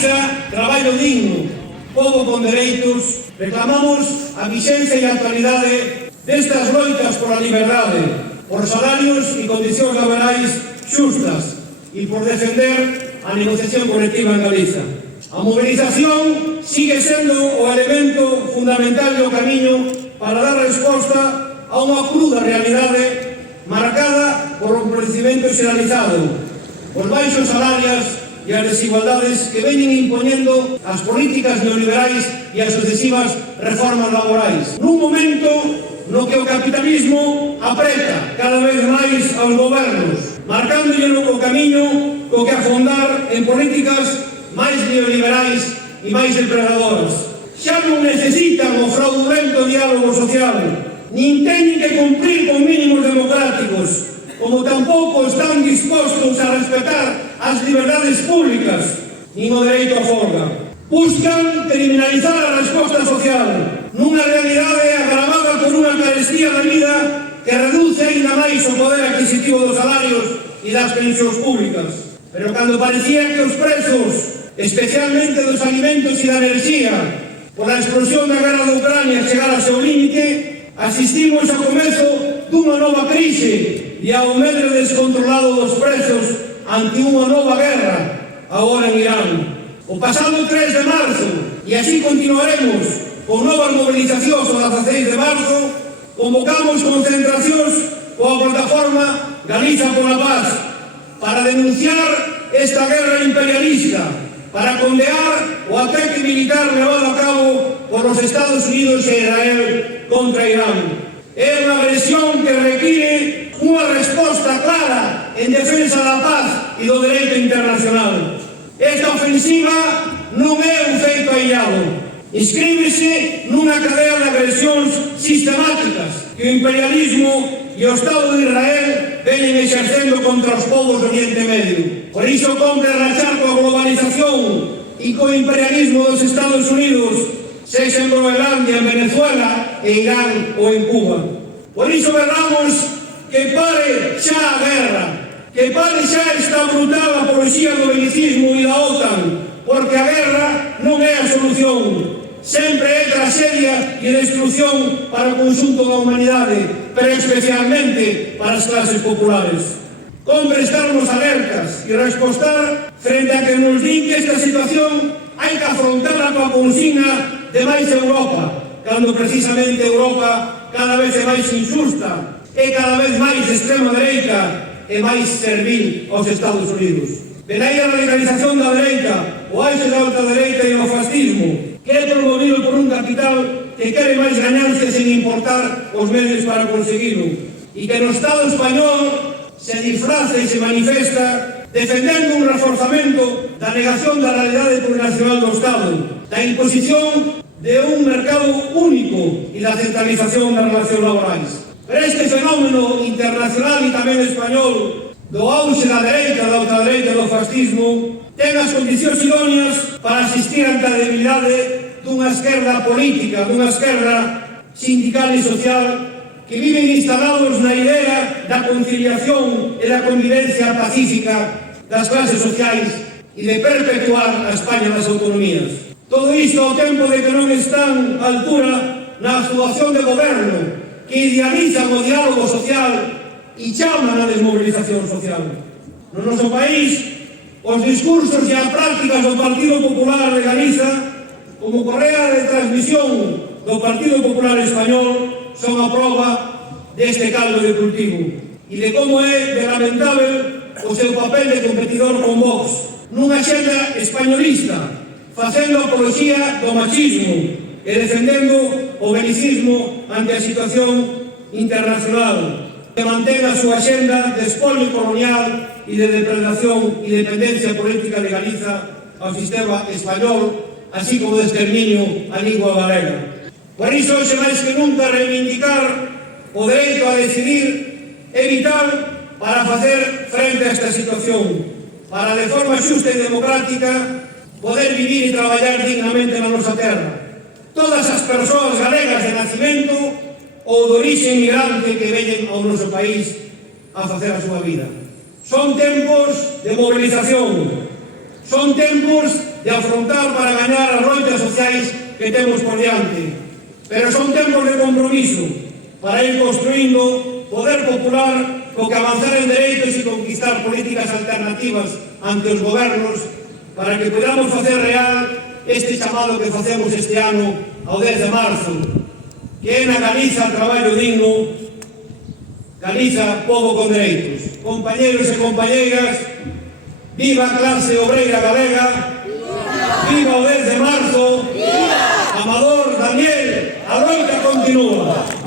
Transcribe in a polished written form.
Galiza, traballo digno, pobo con dereitos, reclamamos a vixencia e a actualidade destas loitas pola liberdade, por salarios e condicións laborais xustas e por defender a negociación colectiva en Galiza. A mobilización sigue sendo o elemento fundamental do camiño para dar resposta a unha cruda realidade marcada por un empobrecemento xeralizado, por baixos salarios e as desigualdades que veñen impoñendo as políticas neoliberais e as sucesivas reformas laborais. Nun momento no que o capitalismo apreta cada vez máis aos gobernos, marcándolle o camiño co que afondar en políticas máis neoliberais e máis empregadoras. Xa non necesitan o fraudulento diálogo social, nin teñen que cumprir con mínimos democráticos, como tampouco están dispostos a respetar as liberdades públicas, nin o dereito a folga. Buscan criminalizar a resposta social nunha realidade agravada por unha carestía da vida que reduce ainda máis o poder adquisitivo dos salarios e das pensións públicas. Pero cando parecía que os prezos, especialmente dos alimentos e da enerxía, pola explosión da guerra de Ucrania chegara ao seu límite, asistimos ao comezo dunha nova crise e ao medre descontrolado dos prezos ante unha nova guerra, agora en Irán. O pasado 3 de marzo, e así continuaremos con novas movilizacións o 16 de marzo, convocamos concentracións coa plataforma Galiza pola Paz para denunciar esta guerra imperialista, para condear o ataque militar levado a cabo por los Estados Unidos e Israel contra Irán. É unha agresión que require unha resposta clara en defensa da paz e do dereito internacional. Esta ofensiva non é un feito aillado. Inscríbese nunha cadea de agresións sistemáticas que o imperialismo e o Estado de Israel veñen exercendo contra os povos do Oriente Medio. Por iso compre rachar coa globalización e co imperialismo dos Estados Unidos, sexa en Groenlandia, en Venezuela, en Irán ou en Cuba. Por iso berramos que pare xa a guerra, que pare xa esta brutal apoloxía do belicismo e da OTAN, porque a guerra non é a solución. Sempre é tragedia e destrucción para o conxunto da humanidade, pero especialmente para as clases populares. Compre estarmos alertas e respostar frente a que nos din que esta situación hai que afrontarla coa consigna de máis Europa, cando precisamente Europa cada vez é máis injusta, é cada vez máis de extrema dereita e máis servil aos Estados Unidos. Ven aí a radicalización da dereita, o auxe da ultradereita e o fascismo, que é promovido por un capital que quere máis ganancias sen importar os medios para conseguirlo, e que no Estado español se disfraza e se manifesta defendendo un reforzamento da negación da realidade plurinacional do Estado, da imposición de un mercado único e da centralización das relacións laborais. Pero este fenómeno internacional e tamén español do auxe da dereita, da ultradereita e do fascismo ten as condicións idóneas para asistir ante a debilidade dunha esquerda política, dunha esquerda sindical e social que viven instalados na idea da conciliación e da convivencia pacífica das clases sociais e de perpetuar a España das autonomías. Todo isto ao tempo de que non están á altura na actuación de goberno que idealizan o diálogo social e chaman a desmovilización social. No noso país, os discursos e as prácticas do Partido Popular de Galiza, como correa de transmisión do Partido Popular Español, son a prova deste caldo de cultivo e de como é de lamentable o seu papel de competidor con Vox nunha xenda españolista, facendo apoloxía do machismo e defendendo o belicismo ante a situación internacional, que mantén a súa xenda de espolio colonial e de depredación e dependencia política de Galiza ao sistema español, así como de exterminio á lingua galega. Por iso, hoxe máis que nunca, reivindicar o dereito a decidir é vital para facer frente a esta situación, para de forma xusta e democrática poder vivir e traballar dignamente na nosa terra. Todas as persoas galegas de nacimento ou de orixe migrante que veñen ao noso país a facer a súa vida. Son tempos de movilización, son tempos de afrontar para gañar as loitas sociais que temos por diante. Pero son tempos de compromiso para ir construindo poder popular co que avanzar en dereitos e conquistar políticas alternativas ante os gobernos para que podamos facer real este chamado que facemos este ano ao 10 de marzo, que é na Galiza traballo digno, Galiza pobo con dereitos. Compañeros e compañeiras, viva a clase obreira galega, viva o 10 de marzo, Amador, Daniel, a loita continúa.